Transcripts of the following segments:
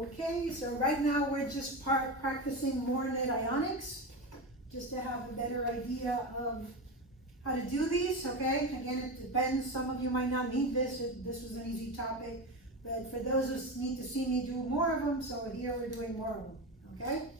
Okay, so right now we're just practicing more net ionics, just to have a better idea of how to do these, okay? Again, it depends, some of you might not need this, this was an easy topic, but for those who need to see me do more of them, so here we're doing more of them, okay?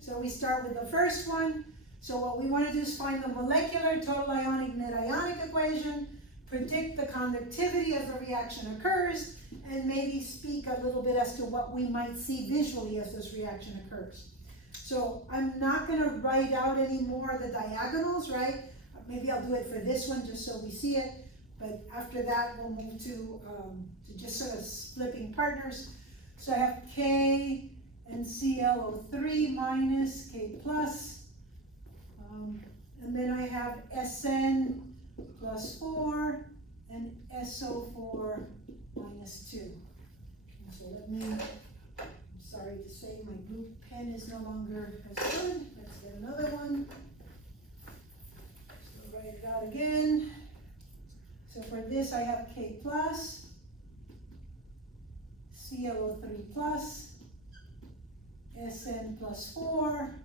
So we start with the first one. So what we want to do is find the molecular total ionic net ionic equation, predict the conductivity as the reaction occurs, and maybe speak a little bit as to what we might see visually as this reaction occurs. So I'm not going to write out any more of the diagonals, right? Maybe I'll do it for this one just so we see it, but after that we'll move to just sort of flipping partners. So I have K and ClO3 minus K plus, and then I have Sn plus 4 and SO4 minus 2. And so let me, I'm sorry to say my blue pen is no longer as good. Let's get another one. So write it out again. So for this I have K plus, ClO3 plus, Sn plus 4,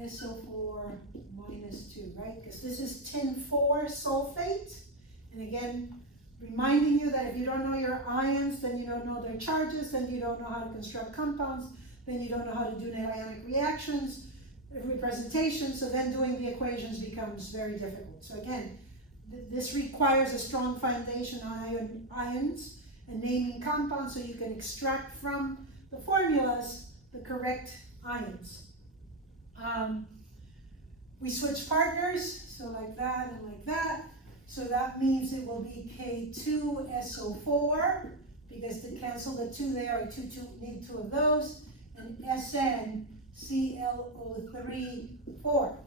SO4 minus 2, right? Because this is tin-4 sulfate. And again, reminding you that if you don't know your ions, then you don't know their charges, then you don't know how to construct compounds, then you don't know how to do net ionic reactions, representation, so then doing the equations becomes very difficult. So again, this requires a strong foundation on ions and naming compounds so you can extract from the formulas the correct ions. We switch partners, so like that and like that. So that means it will be K2SO4, because to cancel the 2 there, I need 2 of those, and SnClO3 4.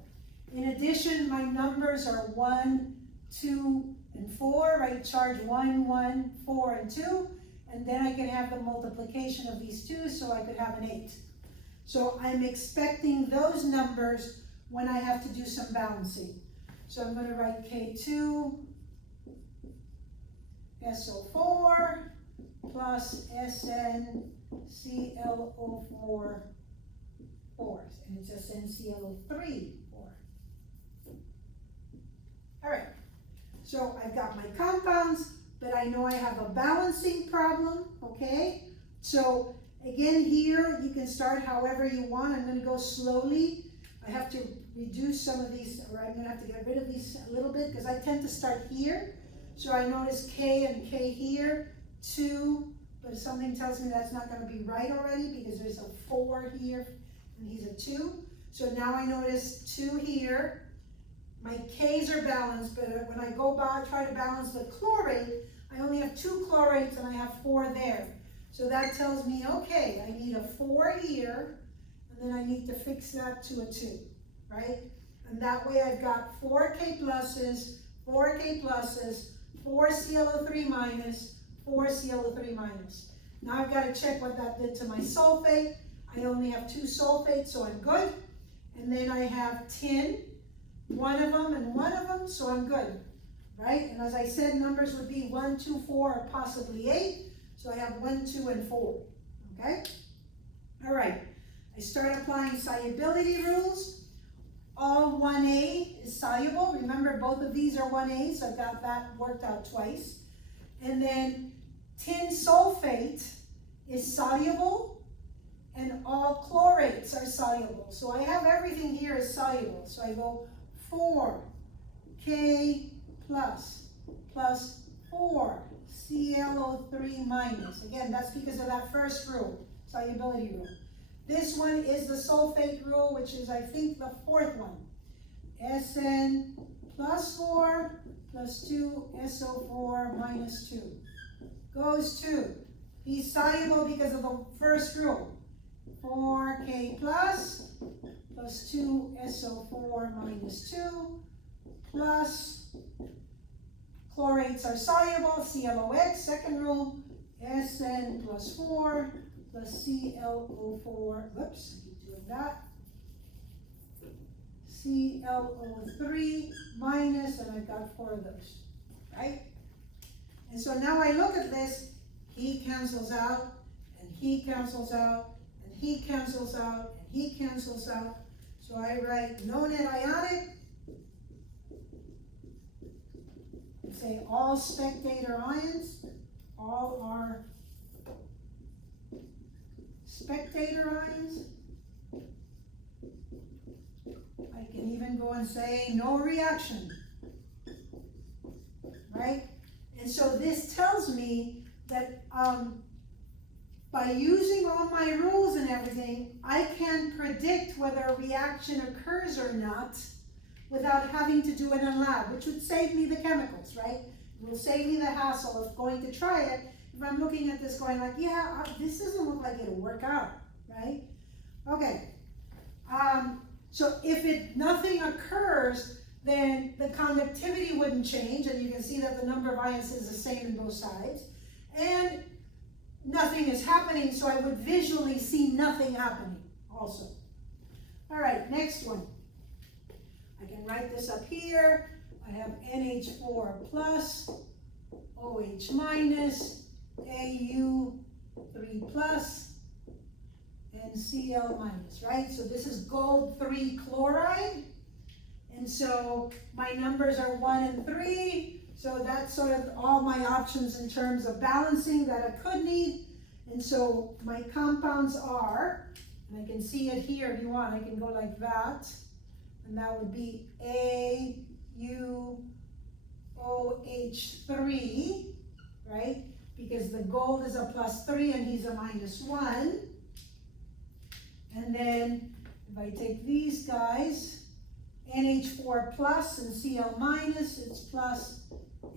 In addition, my numbers are 1, 2, and 4, right? Charge 1, 1, 4, and 2, and then I can have the multiplication of these 2, so I could have an 8. So I'm expecting those numbers when I have to do some balancing. So I'm going to write K2SO4 plus SnClO4 and it's SnClO3 4. All right, so I've got my compounds, but I know I have a balancing problem, okay? So again, here you can start however you want. I'm going to go slowly. I have to reduce some of these, or I'm going to have to get rid of these a little bit because I tend to start here. So I notice K and K here, 2, but something tells me that's not going to be right already because there's a 4 here and he's a 2. So now I notice 2 here. My K's are balanced, but when I go by, try to balance the chlorate, I only have 2 chlorates and I have 4 there. So that tells me, okay, I need a 4 here, and then I need to fix that to a 2, right? And that way I've got 4 K pluses, 4 K pluses, 4 ClO3 minus, 4 ClO3 minus. Now I've got to check what that did to my sulfate. I only have 2 sulfates, so I'm good. And then I have tin, 1 of them and 1 of them, so I'm good, right? And as I said, numbers would be 1, 2, 4, or possibly 8. So I have 1, 2, and 4, okay? All right, I start applying solubility rules. All 1A is soluble. Remember, both of these are 1A, so I've got that worked out twice. And then tin sulfate is soluble, and all chlorates are soluble. So I have everything here is soluble. So I go 4 K plus 4 ClO3 minus. Again, that's because of that first rule, solubility rule. This one is the sulfate rule, which is, I think, the 4th one. Sn plus 4 plus 2 SO4 minus 2 goes to, he's soluble because of the first rule. 4K plus 2 SO4 minus 2 plus chlorates are soluble, ClOX, second rule, Sn plus 4 plus ClO4, whoops, I keep doing that, ClO3 minus, and I've got 4 of those, right? And so now I look at this, he cancels out, and he cancels out, and he cancels out, and he cancels out. So I write no net ionic, say all spectator ions, all are spectator ions. I can even go and say no reaction, right? And so this tells me that by using all my rules and everything, I can predict whether a reaction occurs or not without having to do it in lab, which would save me the chemicals, right? It will save me the hassle of going to try it if I'm looking at this going like, yeah, this doesn't look like it'll work out, right? Okay. So if nothing occurs, then the conductivity wouldn't change, and you can see that the number of ions is the same in both sides. And nothing is happening, so I would visually see nothing happening also. All right, next one. I can write this up here. I have NH4 plus, OH minus, Au3 plus, and Cl minus, right? So this is gold 3 chloride. And so my numbers are 1 and 3. So that's sort of all my options in terms of balancing that I could need. And so my compounds are, and I can see it here if you want, I can go like that. And that would be AuOH3, right? Because the gold is a +3 and he's a -1. And then if I take these guys, NH4 plus and Cl minus, it's plus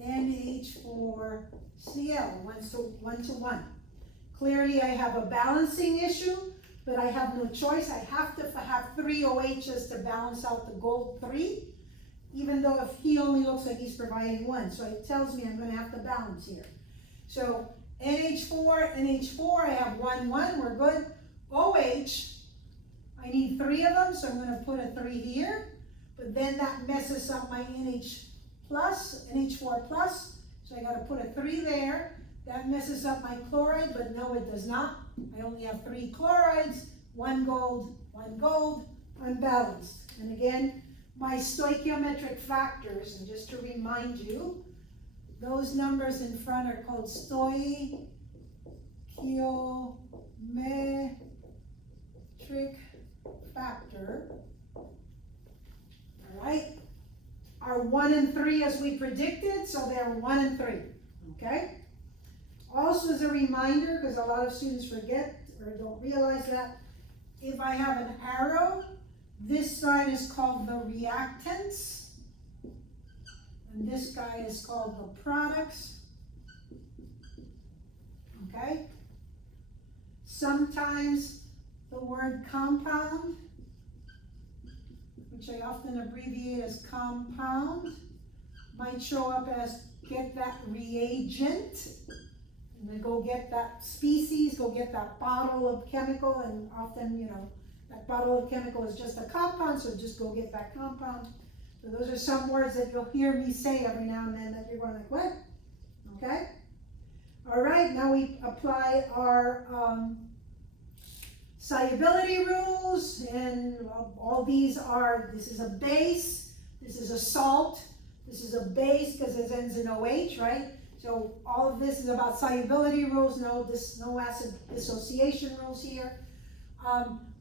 NH4Cl, 1 to 1. Clearly I have a balancing issue, but I have no choice. I have to have 3 OHs to balance out the gold 3, even though if he only looks like he's providing 1. So it tells me I'm going to have to balance here. So NH4, NH4, I have 1, 1, we're good. OH, I need 3 of them, so I'm going to put a 3 here. But then that messes up my NH4 plus, so I got to put a 3 there. That messes up my chloride, but no, it does not. I only have 3 chlorides, 1 gold, unbalanced. And again, my stoichiometric factors, and just to remind you, those numbers in front are called stoichiometric factor. All right, are 1 and 3 as we predicted, so they're 1 and 3, okay? Also as a reminder, because a lot of students forget or don't realize that, if I have an arrow, this sign is called the reactants, and this guy is called the products, okay? Sometimes the word compound, which I often abbreviate as compound, might show up as get that reagent, and then go get that species, go get that bottle of chemical, and often, you know, that bottle of chemical is just a compound, so just go get that compound. So those are some words that you'll hear me say every now and then that you're going like, what? Okay? All right, now we apply our solubility rules, and all these are, this is a base, this is a salt, this is a base because it ends in OH, right? So all of this is about solubility rules, no acid dissociation rules here.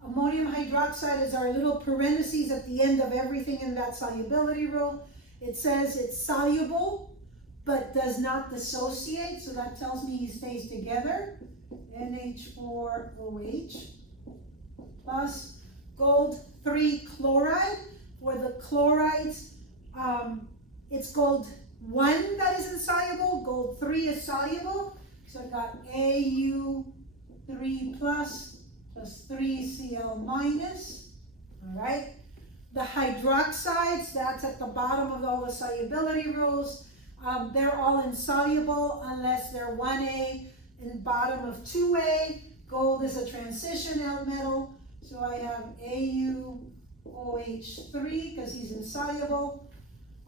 Ammonium hydroxide is our little parentheses at the end of everything in that solubility rule. It says it's soluble, but does not dissociate, so that tells me he stays together. NH4OH plus gold 3 chloride. For the chlorides, it's gold 1 that is insoluble, gold 3 is soluble. So I got Au3 plus 3Cl minus, all right? The hydroxides, that's at the bottom of all the solubility rules. They're all insoluble unless they're 1A and bottom of 2A. Gold is a transition metal, so I have AuOH3 because he's insoluble.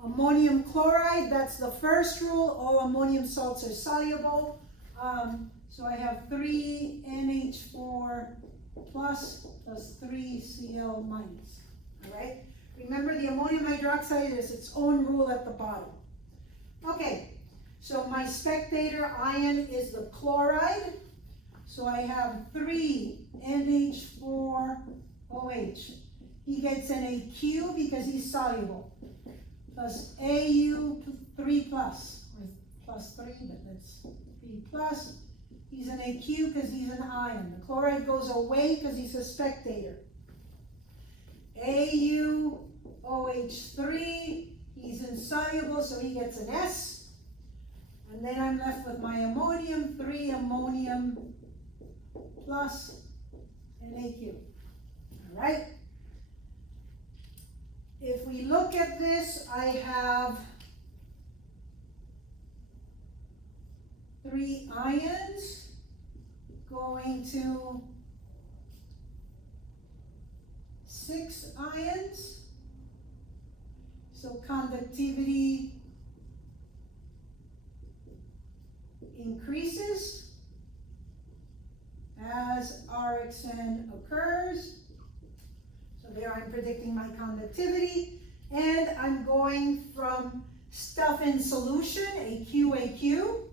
Ammonium chloride, that's the first rule. All ammonium salts are soluble. So I have 3 NH4 plus 3 Cl minus, all right? Remember, the ammonium hydroxide is its own rule at the bottom. Okay, so my spectator ion is the chloride. So I have 3 NH4OH. He gets an AQ because he's soluble, plus AU3 plus, or plus 3, but that's 3 plus. He's an AQ because he's an ion. The chloride goes away because he's a spectator. AuOH3, he's insoluble, so he gets an S. And then I'm left with my ammonium, 3 ammonium plus an AQ. All right? If we look at this, I have 3 ions going to 6 ions. So conductivity increases as RxN occurs. So there I'm predicting my conductivity, and I'm going from stuff in solution, AQ,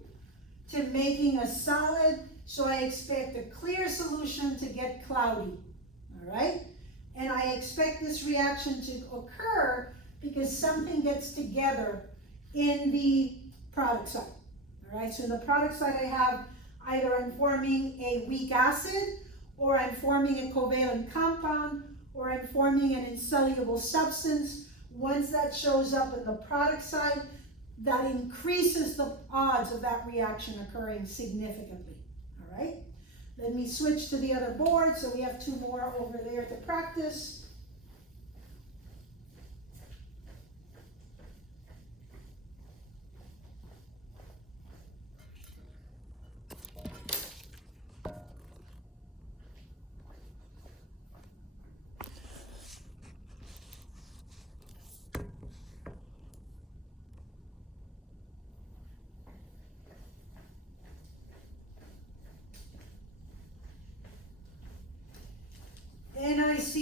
to making a solid, so I expect a clear solution to get cloudy, all right? And I expect this reaction to occur because something gets together in the product side, all right? So in the product side I have either I'm forming a weak acid, or I'm forming a covalent compound, or I'm forming an insoluble substance. Once that shows up in the product side, that increases the odds of that reaction occurring significantly, all right? Let me switch to the other board, so we have 2 more over there to practice.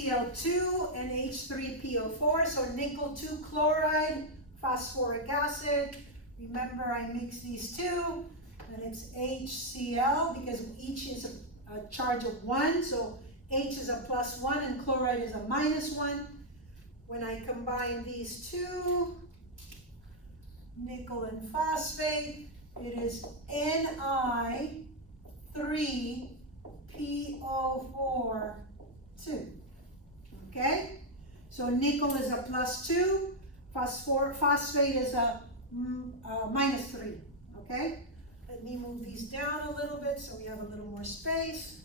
NiCl2 and H3PO4, so nickel 2 chloride, phosphoric acid. Remember, I mix these two, and it's HCl because each is a charge of 1, so H is a +1 and chloride is a -1. When I combine these two, nickel and phosphate, it is Ni3PO4 2. Okay, so nickel is a +2, phosphate is a -3. Okay, let me move these down a little bit so we have a little more space.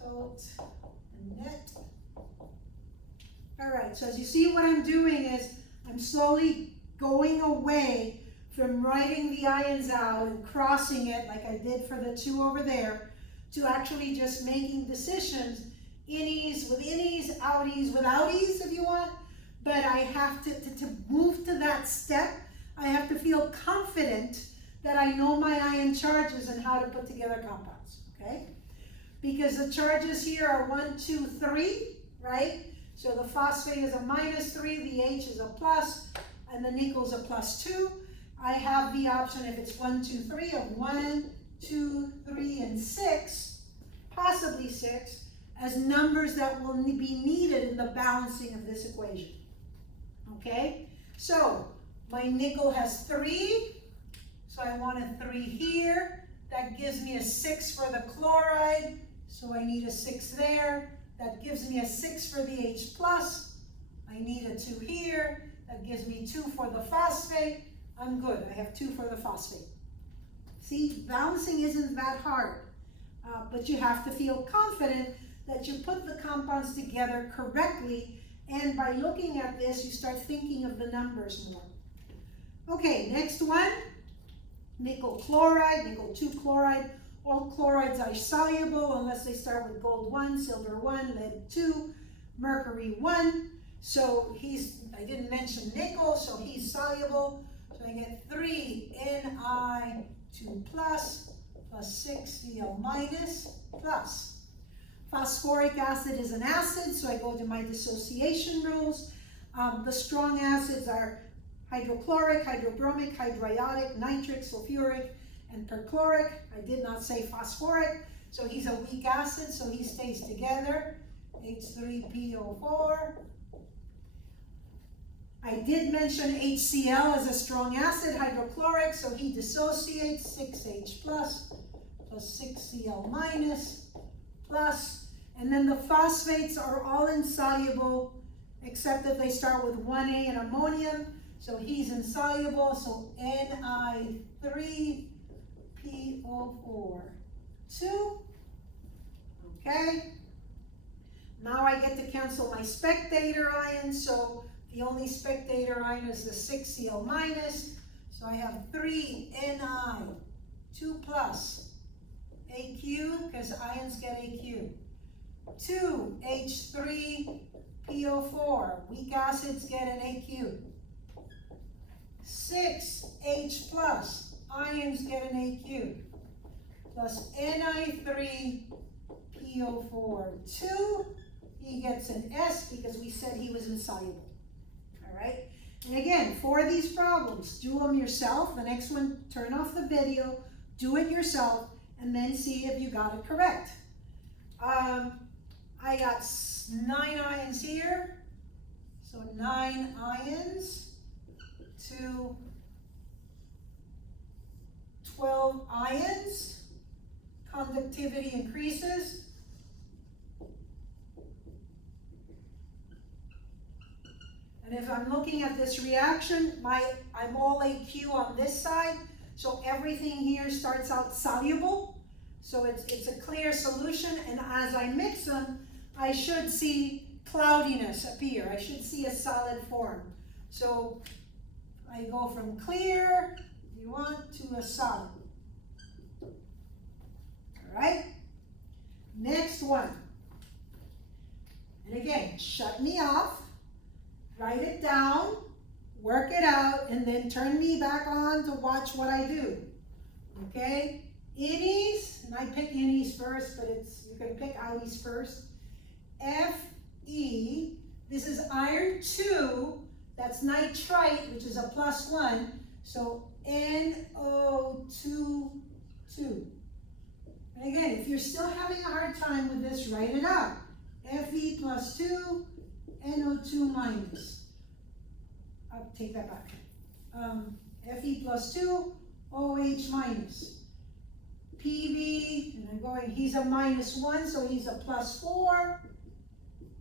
Tilt and net. All right, so as you see, what I'm doing is I'm slowly going away from writing the ions out and crossing it like I did for the 2 over there, to actually just making decisions. Innies with innies, outies with outies if you want, but I have to move to that step. I have to feel confident that I know my ion charges and how to put together compounds, okay? Because the charges here are 1, 2, 3, right? So the phosphate is a -3, the H is a +, and the nickel is a +2. I have the option, if it's 1, 2, 3, of 1, 2, 3, and 6, possibly 6, as numbers that will be needed in the balancing of this equation, okay? So my nickel has 3, so I want a 3 here. That gives me a 6 for the chloride, so I need a 6 there. That gives me a 6 for the H+. I need a 2 here. That gives me 2 for the phosphate. I'm good, I have 2 for the phosphate. See, balancing isn't that hard, but you have to feel confident that you put the compounds together correctly, and by looking at this, you start thinking of the numbers more. Okay, next one, nickel chloride, nickel 2 chloride. All chlorides are soluble unless they start with gold 1, silver 1, lead 2, mercury 1. So I didn't mention nickel, so he's soluble. So I get 3 Ni2 plus plus 6Cl minus plus. Phosphoric acid is an acid, so I go to my dissociation rules. The strong acids are hydrochloric, hydrobromic, hydriodic, nitric, sulfuric, and perchloric. I did not say phosphoric, so he's a weak acid, so he stays together. H3PO4. I did mention HCl as a strong acid, hydrochloric, so he dissociates, 6H plus 6Cl minus, plus, and then the phosphates are all insoluble, except that they start with 1A and ammonium, so he's insoluble, so Ni3PO4, 2, okay? Now I get to cancel my spectator ions, so the only spectator ion is the 6Cl minus, so I have 3Ni, 2 plus, AQ, because ions get AQ. 2 H3PO4, weak acids get an AQ. 6 H plus, ions get an AQ. Plus Ni3PO4, 2, he gets an S because we said he was insoluble. All right, and again, for these problems, do them yourself. The next one, turn off the video, do it yourself, and then see if you got it correct. I got 9 ions here, so 9 ions to 12 ions. Conductivity increases. And if I'm looking at this reaction, I'm all AQ on this side, so everything here starts out soluble. So it's a clear solution, and as I mix them, I should see cloudiness appear. I should see a solid form. So I go from clear, if you want, to a solid. All right? Next one. And again, shut me off, write it down, work it out, and then turn me back on to watch what I do. Okay? Inis, and I pick inis first, but you can pick outies first. Fe, this is iron 2, that's nitrite, which is a +1, so NO2, 2. And again, if you're still having a hard time with this, write it out. Fe plus 2, NO2 minus. I'll take that back. Fe plus 2, OH minus. PV, and I'm going, he's a -1, so he's a +4.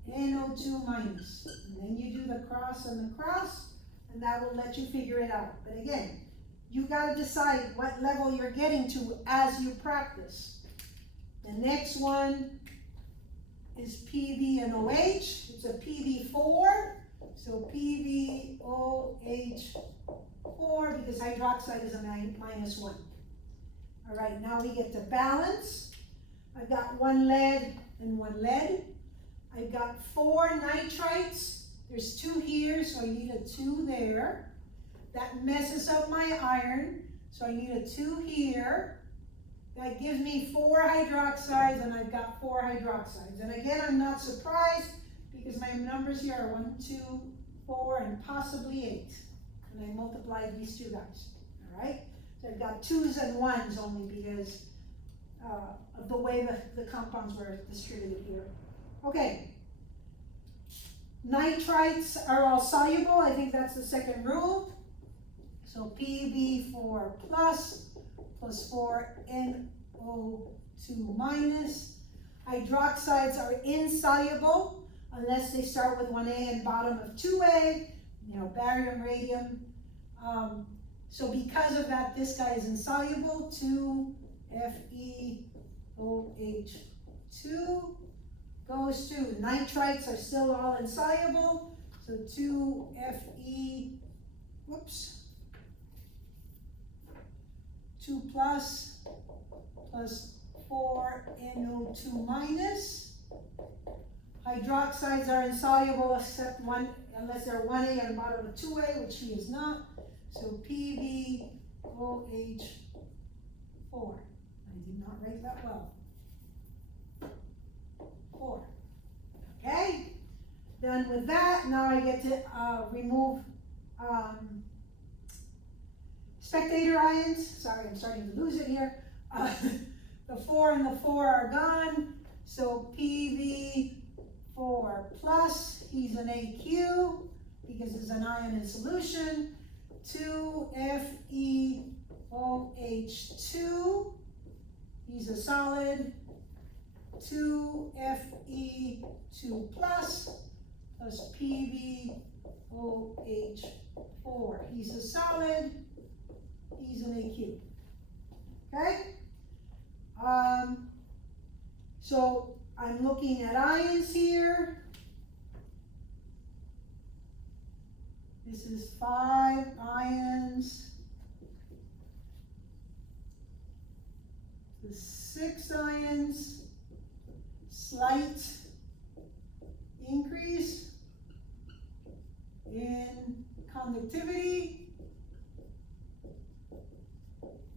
NO2 minus. And then you do the cross and the cross, and that will let you figure it out. But again, you got to decide what level you're getting to as you practice. The next one is PV and OH. It's a PV4, so PVOH4, because hydroxide is a -1. All right, now we get to balance. I've got 1 lead and 1 lead. I've got 4 nitrites. There's 2 here, so I need a 2 there. That messes up my iron, so I need a 2 here. That gives me 4 hydroxides, and I've got 4 hydroxides. And again, I'm not surprised because my numbers here are 1, 2, 4, and possibly 8. And I multiplied these 2 guys, all right? So I've got 2s and 1s only because of the way the compounds were distributed here. Okay, nitrites are all soluble. I think that's the second rule. So PV4 plus 4 NO2 minus. Hydroxides are insoluble unless they start with 1A and bottom of 2A, barium, radium. So because of that, this guy is insoluble, 2FeOH2 goes to, nitrites are still all insoluble, so 2Fe, 2 plus 4 NO2 minus. Hydroxides are insoluble except unless they're 1A and bottom of 2A, which he is not. So PVOH4. I did not write that well. 4. Okay? Done with that. Now I get to remove spectator ions. Sorry, I'm starting to lose it here. The 4 and the 4 are gone. So PV4 plus, he's an AQ because it's an ion in solution. 2FeOH2, he's a solid. 2Fe2 plus PVOH4. He's a solid, he's an AQ. Okay? So I'm looking at ions here. This is 5 ions. The 6 ions. Slight increase in conductivity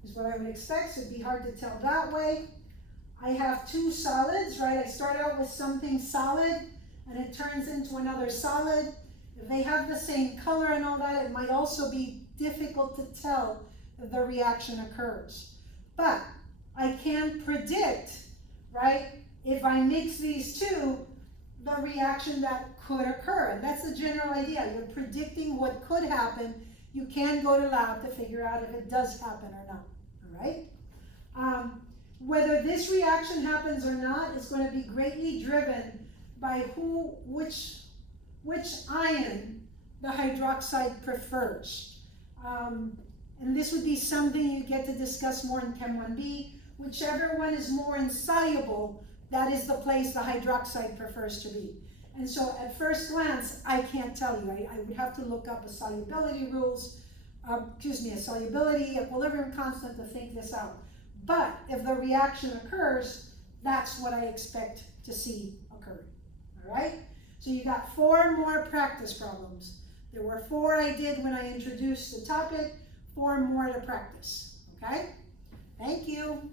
is what I would expect, so it'd be hard to tell that way. I have 2 solids, right? I start out with something solid and it turns into another solid. If they have the same color and all that, it might also be difficult to tell if the reaction occurs. But I can predict, right? If I mix these two, the reaction that could occur. And that's the general idea. You're predicting what could happen. You can go to lab to figure out if it does happen or not, all right? Whether this reaction happens or not is going to be greatly driven by which ion the hydroxide prefers. And this would be something you get to discuss more in Chem 1B. Whichever one is more insoluble, that is the place the hydroxide prefers to be. And so at first glance, I can't tell you. I would have to look up a solubility rules, a solubility equilibrium constant to think this out. But if the reaction occurs, that's what I expect to see occur. All right? So you got 4 more practice problems. There were 4 I did when I introduced the topic, 4 more to practice. Okay? Thank you.